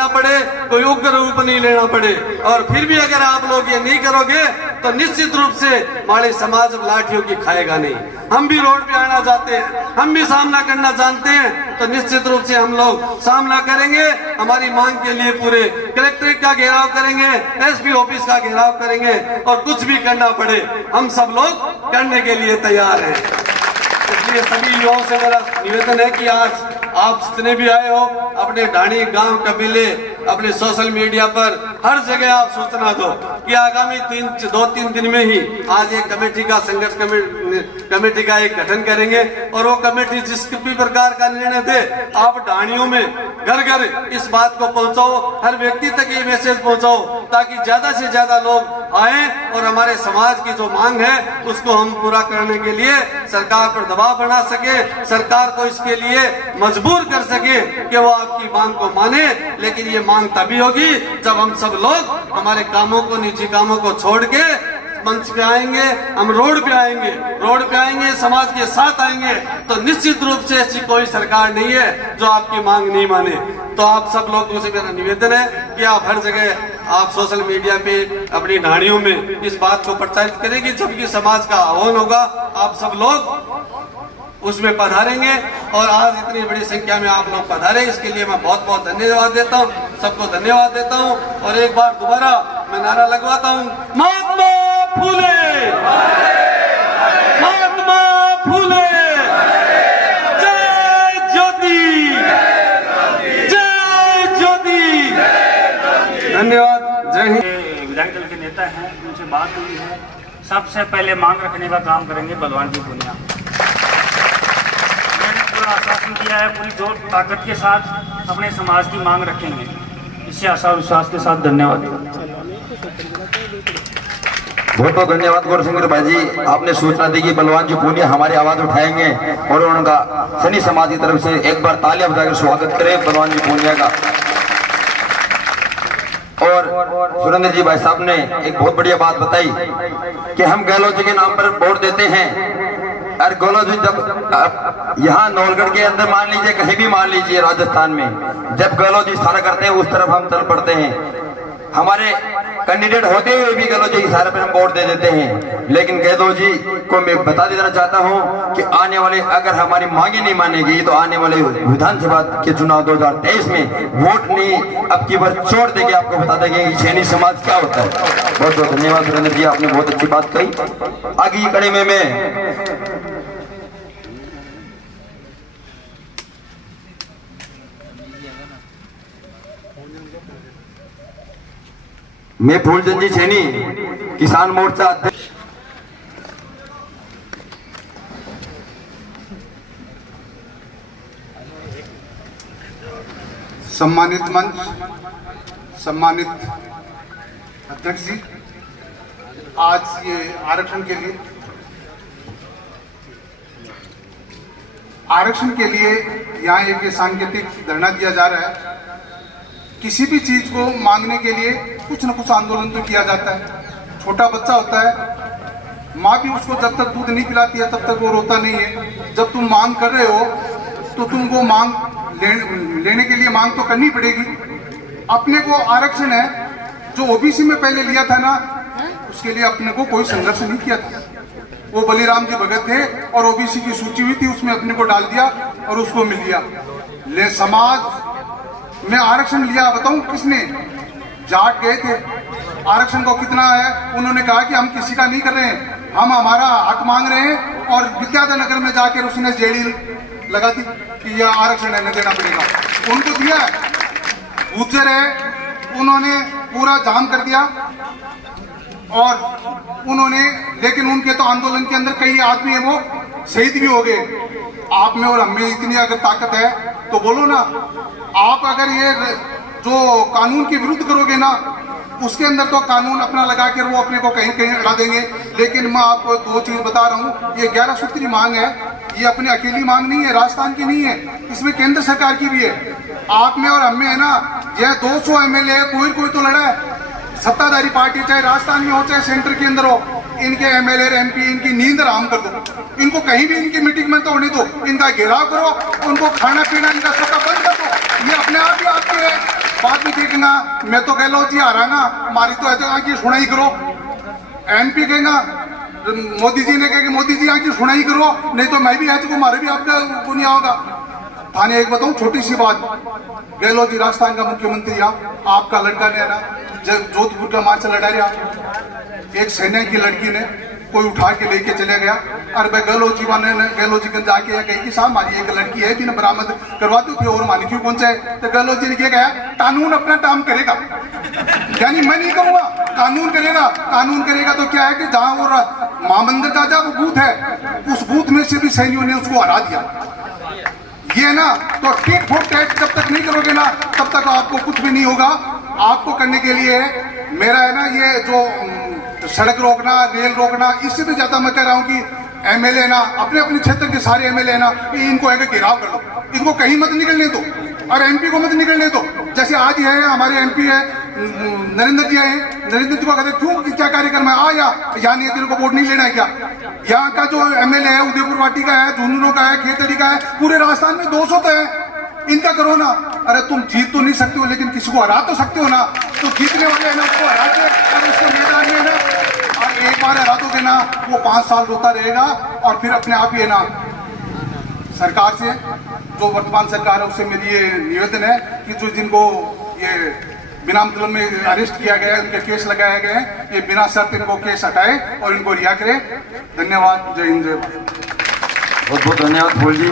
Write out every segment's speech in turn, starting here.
करना पड़े, कोई उग्र रूप नहीं लेना पड़े। और फिर भी अगर आप लोग ये नहीं करोगे तो निश्चित रूप से हमारे समाज लाठियों की खाएगा नहीं। हम भी रोड पे आना चाहते हैं, हम भी सामना करना जानते हैं, तो निश्चित रूप से हम लोग सामना करेंगे। हमारी मांग के लिए पूरे कलेक्ट्रेट का घेराव करेंगे, एसपी ऑफिस का घेराव करेंगे, और कुछ भी करना पड़े हम सब लोग करने के लिए तैयार हैं। इसलिए सभी युवाओं से मेरा निवेदन है कि आज आप जितने भी आए हो, अपने ढाणी गांव कबीले अपने सोशल मीडिया पर हर जगह आप सूचना दो कि आगामी 2-3 दिन में ही आज एक कमेटी का संघर्ष कमेटी का एक गठन करेंगे। और वो कमेटी जिस भी प्रकार का निर्णय दे, आप ढाणियों में घर घर इस बात को पहुंचाओ, हर व्यक्ति तक ये मैसेज पहुंचाओ, ताकि ज्यादा से ज्यादा लोग आए और हमारे समाज की जो मांग है उसको हम पूरा करने के लिए सरकार पर दबाव बना सके, सरकार को इसके लिए मजबूर कर सके कि वो आपकी मांग को माने। लेकिन ये मांग तभी होगी जब हम सब लोग हमारे कामों को, निजी कामों को छोड़ के मंच पे आएंगे, हम रोड पे आएंगे, समाज के साथ आएंगे। तो निश्चित रूप से ऐसी कोई सरकार नहीं है जो आपकी मांग नहीं माने। तो आप सब लोगों से मेरा निवेदन है कि आप हर जगह आप सोशल मीडिया पे अपनी ढाणियों में इस बात को प्रचारित करें कि जब कि समाज का आह्वान होगा आप सब लोग उसमें पधारेंगे। और आज इतनी बड़ी संख्या में आप लोग पधारे, इसके लिए मैं बहुत बहुत धन्यवाद देता हूँ, सबको धन्यवाद देता हूँ। और एक बार दोबारा मैं नारा लगवाता हूँ, महात्मा फूले, महात्मा फूले, जय ज्योति, जय ज्योति। धन्यवाद, जय हिंद। विधायक दल के नेता हैं, उनसे बात हुई है। सबसे पहले मांग रखने का काम करेंगे बलवान जी पूनिया। मैंने पूरा आश्वासन दिया है, पूरी जोर ताकत के साथ अपने समाज की मांग रखेंगे। इसी आशा विश्वास के साथ धन्यवाद। बहुत बहुत धन्यवाद गौरशंकर भाई जी, आपने सूचना दी कि बलवान जी पूनिया हमारी आवाज उठाएंगे और उनका सनी समाज की तरफ से एक बार तालियां बजाकर स्वागत करें बलवान जी पूनिया का। और सुरेंद्र जी भाई साहब ने एक बहुत बढ़िया बात बताई कि हम गहलोत जी के नाम पर वोट देते हैं। और गहलोत जी जब यहाँ नौलगढ़ के अंदर मान लीजिए, कहीं भी मान लीजिए राजस्थान में, जब गहलोत जी इशारा करते हैं उस तरफ हम चल पड़ते हैं। हमारे कैंडिडेट होते हुए भी गहलोत जी इशारे पर हम वोट दे देते हैं। लेकिन गहलोत जी को मैं बता देना चाहता हूं कि आने वाले, अगर हमारी मांगे नहीं मानेगी तो आने वाले विधानसभा के चुनाव 2023 में वोट नहीं, अब की बार छोड़ देंगे, आपको बता देंगे कि सैनी समाज क्या होता है। बहुत बहुत धन्यवाद सुरेंद्र जी, आपने बहुत अच्छी बात कही। आगे की कड़ी में मैं फूलचंद जी सैनी, किसान मोर्चा अध्यक्ष। सम्मानित मंच, सम्मानित अध्यक्ष जी, आज ये आरक्षण के लिए यहाँ एक सांकेतिक धरना दिया जा रहा है। किसी भी चीज को मांगने के लिए कुछ न कुछ आंदोलन तो किया जाता है। छोटा बच्चा होता है, माँ भी उसको जब तक दूध नहीं पिलाती है तब तक वो रोता नहीं है। जब तुम मांग कर रहे हो तो तुमको मांग लेने के लिए मांग तो करनी पड़ेगी। अपने को आरक्षण है जो ओबीसी में पहले लिया था ना, उसके लिए अपने को कोई संघर्ष नहीं किया था। वो बलिराम जी भगत थे और ओबीसी की सूची हुई थी, उसमें अपने को डाल दिया और उसको मिल लिया। ले समाज में आरक्षण लिया, बताऊं किसने? जाट गए थे, आरक्षण को कितना है, उन्होंने कहा कि हम किसी का नहीं कर रहे हैं, हम हमारा हक मांग रहे हैं। और विद्याधर नगर में जाकर उसने जेडी लगा दी कि यह आरक्षण है, देना पड़ेगा। उनको दिया, गुर्जर है, उन्होंने पूरा जाम कर दिया। और उन्होंने, लेकिन उनके तो आंदोलन के अंदर कई आदमी है वो शहीद भी हो गए। आप में और हम में इतनी अगर ताकत है तो बोलो ना। आप अगर ये जो कानून के विरुद्ध करोगे ना, उसके अंदर तो कानून अपना लगा कर वो अपने को कहीं कहीं अड़ा देंगे। लेकिन मैं आपको दो चीज बता रहा हूँ, ये 11 सूत्री मांग है, ये अपनी अकेली मांग नहीं है, राजस्थान की नहीं है, इसमें केंद्र सरकार की भी है। आप में और हम में है ना, यह 200 MLA है, कोई तो लड़ा है। सत्ताधारी पार्टी चाहे राजस्थान में हो चाहे सेंटर के अंदर हो, इनके MLA MP इनकी नींद आराम कर दो। इनको कहीं भी इनकी मीटिंग में तो होने दो, इनका घेराव करो, उनको खाना पीना इनका सबका बंद कर दो। ये अपने आप ही आपके बाद में कहेगा मैं तो गहलोत जी आ रहा ना, मारी तो ऐसे आके सुनाई करो। MP कहेगा, मोदी जी ने कहा कि मोदी जी आके सुनाई करो, नहीं तो मैं भी आज को मारे भी आपका को नहीं आओगा। थाने एक बताऊं छोटी सी बात, गहलोत जी राजस्थान का मुख्यमंत्री आपका लड़का ने ना जोधपुर का मार्च लड़ा रहा, एक सेना की लड़की ने कोई उठा के लेके चले गया। और भाई गहलोत जी ने गहलोत जी के जाके कही कि साहब हमारी एक लड़की है बिना बरामद करवाते थे और मानी क्यों पहुंचे, तो गहलोत जी ने क्या कहा, कानून अपना काम करेगा, यानी मैं नहीं करूंगा, कानून करेगा। कानून करेगा तो क्या है कि जहां वो महामंदिर का जब बूथ है उस बूथ में से भी सैनिकों ने उसको हरा दिया। ये ना तो टिट फॉर टैट जब तक नहीं करोगे ना तब तक आपको कुछ भी नहीं होगा। आपको करने के लिए मेरा है ना ये जो सड़क रोकना, रेल रोकना, इससे भी ज्यादा मैं कह रहा हूं कि MLA ना अपने अपने क्षेत्र के सारे MLA ना इनको एक घेराव कर लो, इनको कहीं मत निकलने दो और MP को मत निकलने दो। जैसे आज है हमारे MP है नरेंद्र जी आए, नरेंद्र जी को कहते क्यों क्या कार्यक्रम है, आ या नहीं तेरे को वोट नहीं लेना है क्या। यहाँ का जो MLA है उदयपुर वाटी का है, झुंझुनू का है, खेतड़ी का है, पूरे राजस्थान में 200 तो है, इनका करो ना। अरे तुम जीत तो नहीं सकते हो लेकिन किसी को हरा तो सकते हो ना, तो जीतने वाले है ना उसको हरा के और उसको मैदान में ना, और एक बार हरा दोगे ना वो 5 साल रोता रहेगा और फिर अपने आप ही है ना। सरकार से जो वर्तमान सरकार है उससे मेरी ये निवेदन है कि जो जिनको ये बिना मतलब में अरेस्ट किया गया है, उनके केस लगाए गए हैं, ये बिना शर्त इनको केस हटाए और इनको रिहा करे। धन्यवाद, जय हिंद जय भारत। बहुत बहुत धन्यवाद फूल जी।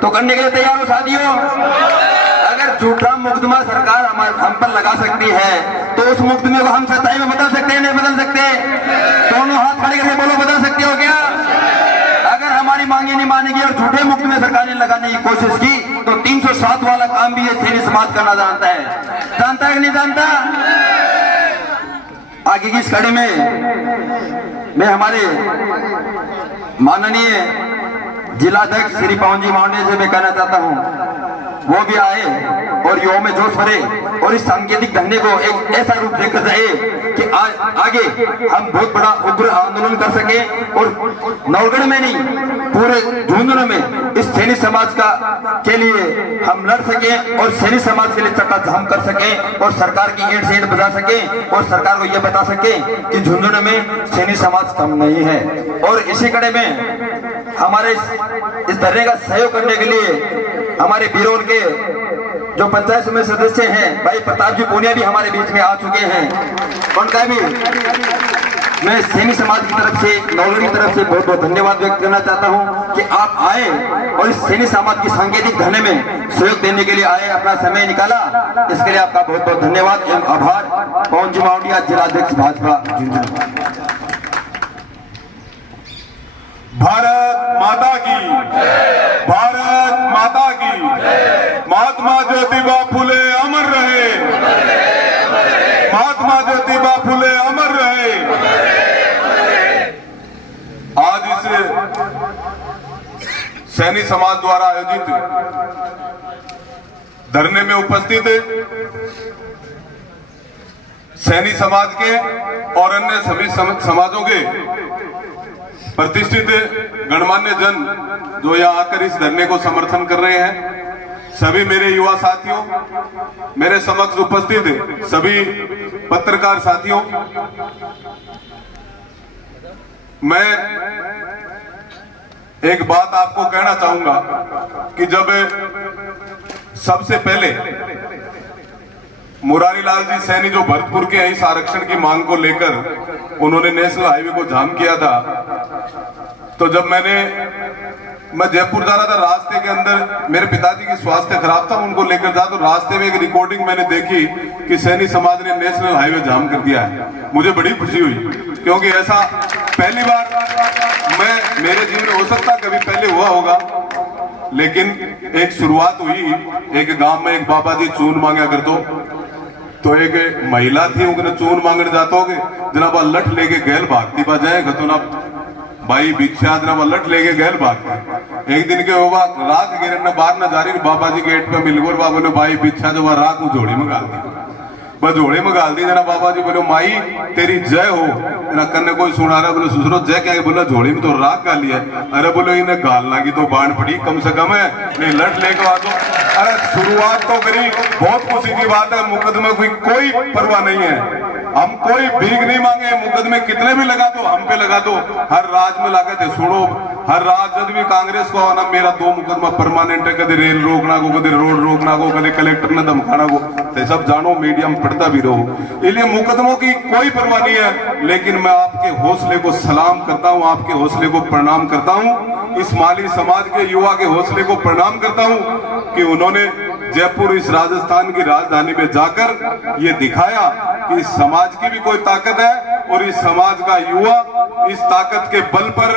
तो करने के लिए तैयार हो साथियों। अगर झूठा मुकदमा सरकार हम पर लगा सकती है तो उस मुकदमे को हम सच्चाई में बदल सकते हैं, नहीं बदल सकते? दोनों हाथ खड़े करके बोलो, बदल सकते हो क्या? अगर हमारी मांगे नहीं मानेगी और झूठे मुकदमे सरकार ने लगाने की कोशिश की तो 307 वाला काम भी ये सैनी समाज करना जानता है कि नहीं जानता? आगे की इस कड़ी में मैं हमारे माननीय जिलाध्यक्ष श्री पवन जी मांडे से मैं कहना चाहता हूं वो भी आए और युवाओं में जोश भरे और इस सांकेतिक धरने को एक ऐसा रूप देकर जाए कि आगे हम बहुत बड़ा उग्र आंदोलन कर सके और नवगढ़ में नहीं पूरे झुंझुनू में इस सैनी समाज का के लिए हम लड़ सके और सैनी समाज के लिए चक्काजाम कर सके और सरकार की एड से एड बजा सके और सरकार को यह बता सके कि झुंझुनू में सैनी समाज कम नहीं है। और इसी कड़े में हमारे इस धरने का सहयोग करने के लिए हमारे बिरोल के जो पंचायत समिति सदस्य हैं भाई प्रताप जी पूनिया भी हमारे बीच में आ चुके हैं। उनका भी मैं सैनी समाज की तरफ से, नवगढ़ की तरफ से बहुत बहुत धन्यवाद व्यक्त करना चाहता हूं कि आप आए और इस सैनी समाज की सांकेतिक धरने में सहयोग देने के लिए आए, अपना समय निकाला, इसके लिए आपका बहुत बहुत धन्यवाद एवं आभार। पवन जी मावड़िया, जिलाध्यक्ष भाजपा झुंझुनू। भारत माता की, भारत माता की, महात्मा ज्योतिबा फुले अमर रहे, महात्मा ज्योतिबा फुले अमर रहे। आज इस सैनी समाज द्वारा आयोजित धरने में उपस्थित सैनी समाज के और अन्य सभी समाजों के प्रतिष्ठित गणमान्य जन जो यहाँ आकर इस धरने को समर्थन कर रहे हैं, सभी मेरे युवा साथियों, मेरे समक्ष उपस्थित सभी पत्रकार साथियों, मैं एक बात आपको कहना चाहूंगा कि जब सबसे पहले मुरारी लाल जी सैनी जो भरतपुर के इस आरक्षण की मांग को लेकर उन्होंने नेशनल हाईवे को जाम किया था, तो जब मैं जयपुर जा रहा था, रास्ते के अंदर मेरे पिताजी की स्वास्थ्य खराब था, उनको लेकर जा तो रास्ते में एक रिकॉर्डिंग मैंने देखी कि सैनी समाज ने नेशनल हाईवे जाम कर दिया है। मुझे बड़ी खुशी हुई क्योंकि ऐसा पहली बार मेरे जीवन में हो सकता, कभी पहले हुआ होगा, लेकिन एक शुरुआत हुई। एक गांव में एक बाबा जी चून मांगा कर दो, तो एक महिला थी, उन्होंने चून मांगने जाता हो जनाबा लठ लेके गैल भागती बजाएगा तो ना भाई भिक्षा जनाबा लठ लेके गैल भागती। एक दिन के बाबा रात गिर न बाहर न जा रही, बाबा जी गेट पे मिल गए, बाबा ने भाई भिक्षा जो रात को झोड़ी में गाल दी, बस झोड़ी में गाल दी। जना बाबा जी बोले माई तेरी जय हो, जना कन्ने कोई सुना रहा, बोले सुसरो जय क्या है, बोला झोड़ी में तो राख गाली है। अरे बोलो इन्हें गाल लगी तो बाण पड़ी कम से कम है, नहीं लठ लेके आ दो। अरे शुरुआत तो करी, बहुत खुशी की बात है। मुकदमे की कोई परवाह नहीं है, हम कोई भीख नहीं मांगे। मुकदमे कितने भी लगा दो, हम पे लगा दो, हर राज में लगे थे। सुनो, हर राज जब भी कांग्रेस को आना, मेरा 2 मुकदमा परमानेंट है। कदे रेल रोकना को, कदे रोड रोकना को, कदे कलेक्टर ने धमकाना को, तो सब जानो, मीडिया में पढ़ता भी रहो। इसलिए मुकदमों की कोई परवाह नहीं है, लेकिन मैं आपके हौसले को सलाम करता हूं, आपके हौसले को प्रणाम करता हूं। इस माली समाज के युवा के हौसले को प्रणाम करता हूं कि उन्होंने जयपुर, इस राजस्थान की राजधानी में जाकर ये दिखाया कि इस समाज की भी कोई ताकत है, और इस समाज का युवा इस ताकत के बल पर,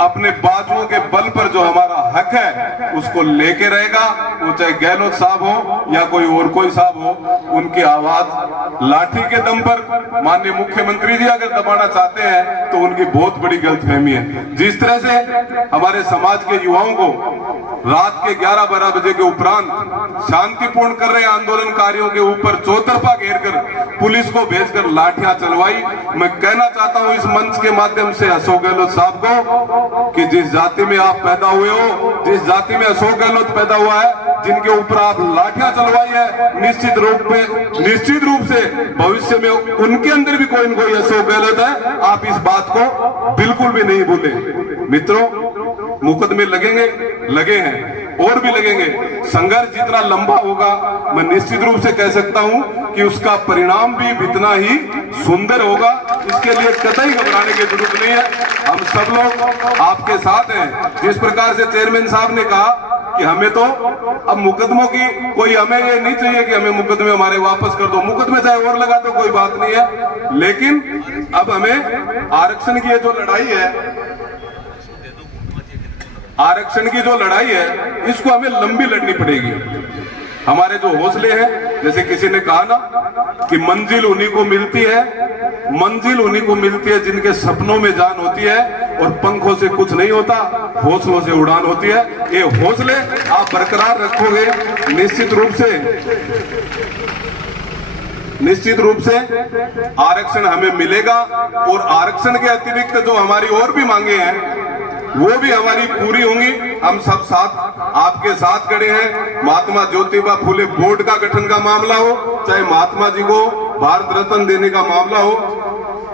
अपने बाजुओं के बल पर जो हमारा हक है उसको लेके रहेगा। वो चाहे गहलोत साहब हो या कोई और कोई साहब हो, उनकी आवाज लाठी के दम पर माननीय मुख्यमंत्री जी अगर दबाना चाहते हैं तो उनकी बहुत बड़ी गलतफहमी है। जिस तरह से हमारे समाज के युवाओं को रात के 11-12 बजे के उपरांत शांतिपूर्ण कर रहे आंदोलनकारियों के ऊपर चौतरफा घेर कर पुलिस को भेजकर लाठियां चलवाई, मैं कहना चाहता हूं इस मंच के माध्यम से अशोक गहलोत साहब को कि जिस जाति में आप पैदा हुए हो, जिस जाति में अशोक गहलोत पैदा हुआ है, जिनके ऊपर आप लाठियां चलवाई है, निश्चित रूप से भविष्य में उनके अंदर भी कोई न कोई अशोक गहलोत है। आप इस बात को बिल्कुल भी नहीं भूलें। मित्रों, मुकदमे लगेंगे, लगे हैं, और भी लगेंगे। संघर्ष जितना लंबा होगा, मैं निश्चित रूप से कह सकता हूं कि उसका परिणाम भी उतना ही सुंदर होगा। इसके लिए कतई घबराने की जरूरत नहीं है, हम सब लोग आपके साथ हैं। जिस प्रकार से चेयरमैन साहब ने कहा कि हमें तो अब मुकदमों की कोई, हमें ये नहीं चाहिए कि हमें मुकदमे हमारे वापस कर दो, मुकदमे चाहे और लगा दो, कोई बात नहीं है, लेकिन अब हमें आरक्षण की जो लड़ाई है, आरक्षण की जो लड़ाई है, इसको हमें लंबी लड़नी पड़ेगी। हमारे जो हौसले हैं, जैसे किसी ने कहा ना कि मंजिल उन्हीं को मिलती है, मंजिल उन्हीं को मिलती है जिनके सपनों में जान होती है, और पंखों से कुछ नहीं होता, हौसलों से उड़ान होती है। ये हौसले आप बरकरार रखोगे, निश्चित रूप से आरक्षण हमें मिलेगा। और आरक्षण के अतिरिक्त जो हमारी और भी मांगे हैं वो भी हमारी पूरी होंगी। हम सब साथ आपके साथ खड़े हैं। महात्मा ज्योतिबा फुले बोर्ड का गठन का मामला हो, चाहे महात्मा जी को भारत रत्न देने का मामला हो,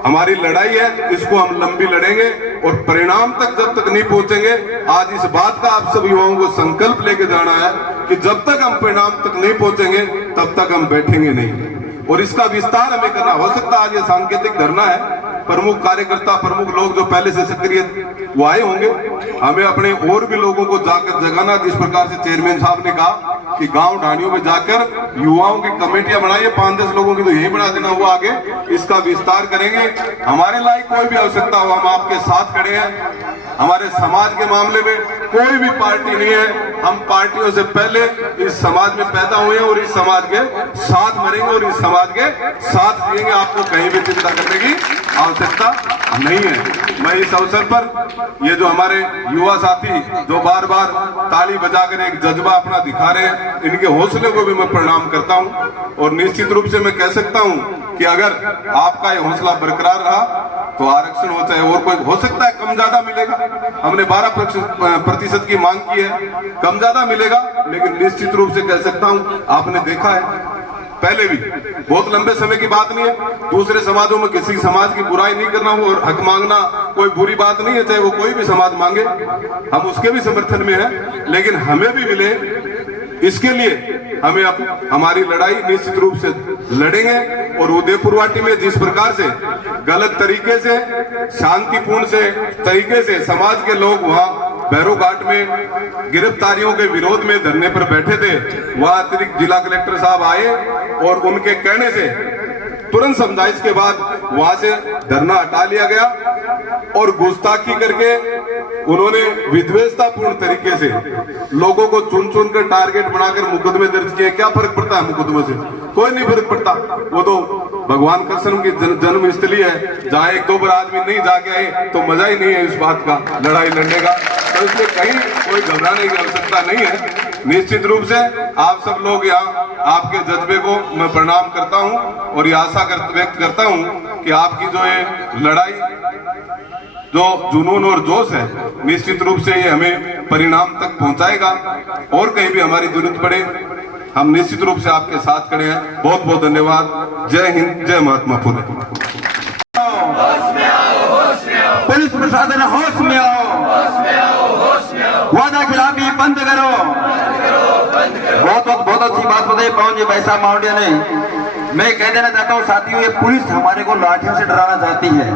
हमारी लड़ाई है, इसको हम लंबी लड़ेंगे और परिणाम तक जब तक नहीं पहुंचेंगे। आज इस बात का आप सब युवाओं को संकल्प लेके जाना है कि जब तक हम परिणाम तक नहीं पहुंचेंगे तब तक हम बैठेंगे नहीं, और इसका विस्तार हमें करना। हो सकता है आज ये सांकेतिक धरना है, प्रमुख कार्यकर्ता, प्रमुख लोग जो पहले से सक्रिय वो आए होंगे, हमें अपने और भी लोगों को जाकर जगाना। जिस प्रकार से चेयरमैन साहब ने कहा कि गांव ढाणियों में जाकर युवाओं की कमेटियां बनाइए, 5-10 लोगों की तो यही बना देना हुआ, आगे इसका विस्तार करेंगे। हमारे लायक कोई भी आवश्यकता हो, हम आपके साथ खड़े हैं। हमारे समाज के मामले में कोई भी पार्टी नहीं है, हम पार्टियों से पहले इस समाज में पैदा हुए हैं और इस समाज के साथ मरेंगे और इस समाज के साथ जिएंगे। आपको कहीं भी चिंता करने की आवश्यकता नहीं है। मैं इस अवसर पर ये जो हमारे युवा साथी जो बार बार ताली बजाकर एक जज्बा अपना दिखा रहे हैं, इनके हौसले को भी मैं प्रणाम करता हूं। और निश्चित रूप से मैं कह सकता हूं कि अगर आपका ये हौसला बरकरार रहा तो आरक्षण हो चाहे और कोई, हो सकता है कम ज्यादा मिलेगा, हमने 12% की मांग की है, कम ज्यादा मिलेगा, लेकिन निश्चित रूप से कह सकता हूं, आपने देखा है पहले भी, बहुत लंबे समय की बात नहीं है। दूसरे समाजों में किसी समाज की बुराई नहीं करना हो और हक मांगना कोई बुरी बात नहीं है, चाहे वो कोई भी समाज मांगे, हम उसके भी समर्थन में हैं, लेकिन हमें भी मिले, इसके लिए हमें हमारी लड़ाई निश्चित रूप से लड़ेंगे। और उदयपुर वाटी में जिस प्रकार से गलत तरीके से, शांतिपूर्ण से तरीके से समाज के लोग वहां भैरव घाट में गिरफ्तारियों के विरोध में धरने पर बैठे थे, वहां अतिरिक्त जिला कलेक्टर साहब आए और उनके कहने से तुरंत समझाइश के बाद वहां से धरना हटा लिया गया और गुस्ताखी करके उन्होंने विद्वेषतापूर्ण तरीके से लोगों को चुन चुन कर टारगेट बनाकर मुकदमे दर्ज किए। क्या फर्क पड़ता है मुकदमे से? कोई नहीं फर्क पड़ता। वो तो भगवान कृष्ण की जन्मस्थली है, जहाँ 1-2 बार आदमी नहीं जाके आए तो मजा ही नहीं है इस बात का, लड़ाई लड़ने का। तो इसलिए कहीं कोई घबराने की आवश्यकता नहीं है। निश्चित रूप से आप सब लोग यहाँ आपके जज्बे को मैं प्रणाम करता हूँ और ये आशा व्यक्त करता हूँ कि आपकी जो ये लड़ाई, जो जुनून और जोश है, निश्चित रूप से ये हमें परिणाम तक पहुंचाएगा। और कहीं भी हमारी जरूरत पड़े हम निश्चित रूप से आपके साथ खड़े हैं। बहुत बहुत धन्यवाद। जय हिंद, जय महात्मा फुले। पुलिस प्रशासन होश में आओ, वादा खिलाफी बंद करो। बहुत अच्छी बात बताई पवन जी भाई साहब माउंटिया ने। मैं कह देना चाहता हूँ साथियों, ये पुलिस हमारे को लाठियों से डराना चाहती है,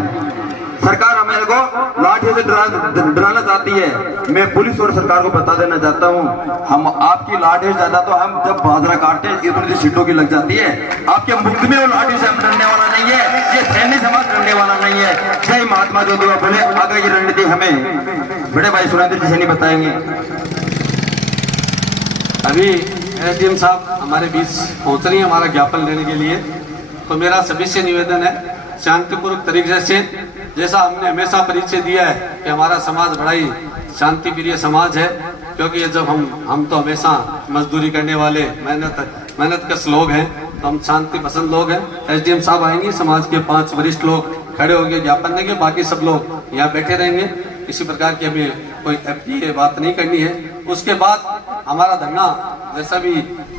सरकार हमारे को लाठियों से डराना चाहती है। मैं पुलिस और सरकार को बता देना चाहता हूँ, हम आपकी लाठियों से ज्यादा तो हम जब बाजरा काटते हैं इतनी सीटों की लग जाती है, आपके मुफ्त में वो लाठियों से हम डरने वाला नहीं है, ये सैन्य समाज डरने वाला नहीं है। जय महात्मा ज्योतिबा फुले। आगे की रणनीति हमें बड़े भाई सुरेंद्र जी से नहीं बताएंगे। अभी एसडीएम साहब हमारे बीच पहुंच रही है हमारा ज्ञापन लेने के लिए। तो मेरा सभी से निवेदन है, शांतिपूर्वक तरीके से, जैसा हमने हमेशा परिचय दिया है कि हमारा समाज बड़ा ही शांति प्रिय समाज है, क्योंकि जब हम तो हमेशा मजदूरी करने वाले मेहनत कश लोग हैं, तो हम शांति पसंद लोग हैं। एसडीएम साहब आएंगे, समाज के 5 वरिष्ठ लोग खड़े होंगे, ज्ञापन देंगे, बाकी सब लोग यहाँ बैठे रहेंगे। किसी प्रकार की हमें कोई ये बात नहीं करनी है। उसके बाद हमारा धरना, जैसा भी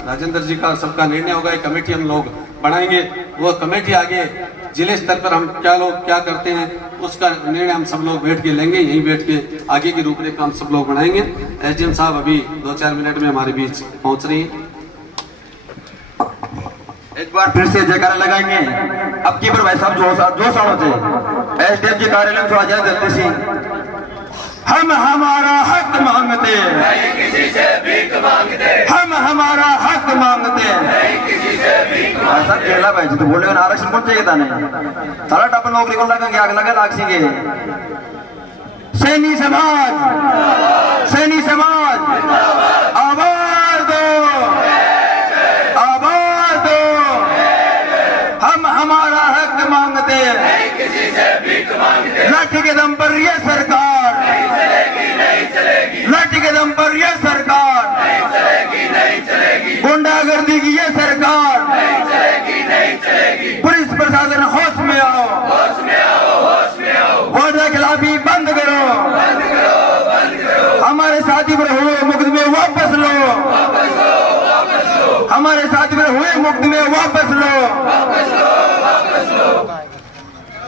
राजेंद्र जी का सबका निर्णय होगा, एक कमेटी हम लोग बनाएंगे, वो कमेटी आगे जिले स्तर पर हम क्या करते हैं उसका निर्णय हम सब लोग बैठ के लेंगे। यहीं बैठ के आगे की रूपरेखा हम सब लोग बनाएंगे। एसडीएम साहब अभी 2-4 मिनट में हमारे बीच पहुंच रही हैं। एक बार फिर से जयकारा लगाएंगे। अब की पर भाई साहब जो सालों से एसडीएम जी कार्यालय में आ जाए जल्दी से। हम हमारा हक मांगते, किसी से भीख मांगते, हम हमारा हक मांगते। किसी से भीख ऐसा केला भाई जी तो बोले आरक्षण कौन चाहिए था नहीं, सारा टपल नौकरी को लगेंगे, आग लगे लाग सीगे। सैनी समाज, सैनी समाज आवाज दो, आवाज दो। हम हमारा हक मांगते, किसी से भीख मांगते, लाठी के दम पर ये सरकार, नहीं चलेगी, लाठी के दम पर ये सरकार, नहीं चलेगी, गुंडागर्दी की ये सरकार, नहीं चलेगी। पुलिस प्रशासन होश में आओ, होश में आओ, होश में आओ, वादा खिलाफी बंद करो, बंद करो, बंद करो। हमारे साथी पर हुए मुकदमे वापस लो, वापस लो, वापस लो, हमारे साथी पर हुए मुकदमे वापस लो, वापस लो, वापस लो।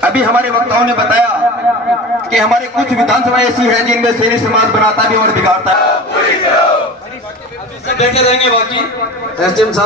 अभी हमारे वक्ताओं ने बताया कि हमारे कुछ विधानसभा ऐसी है जिनमें सैनी समाज बनाता भी और बिगाड़ता है। बैठे रहेंगे बाकी एसडीएम साहब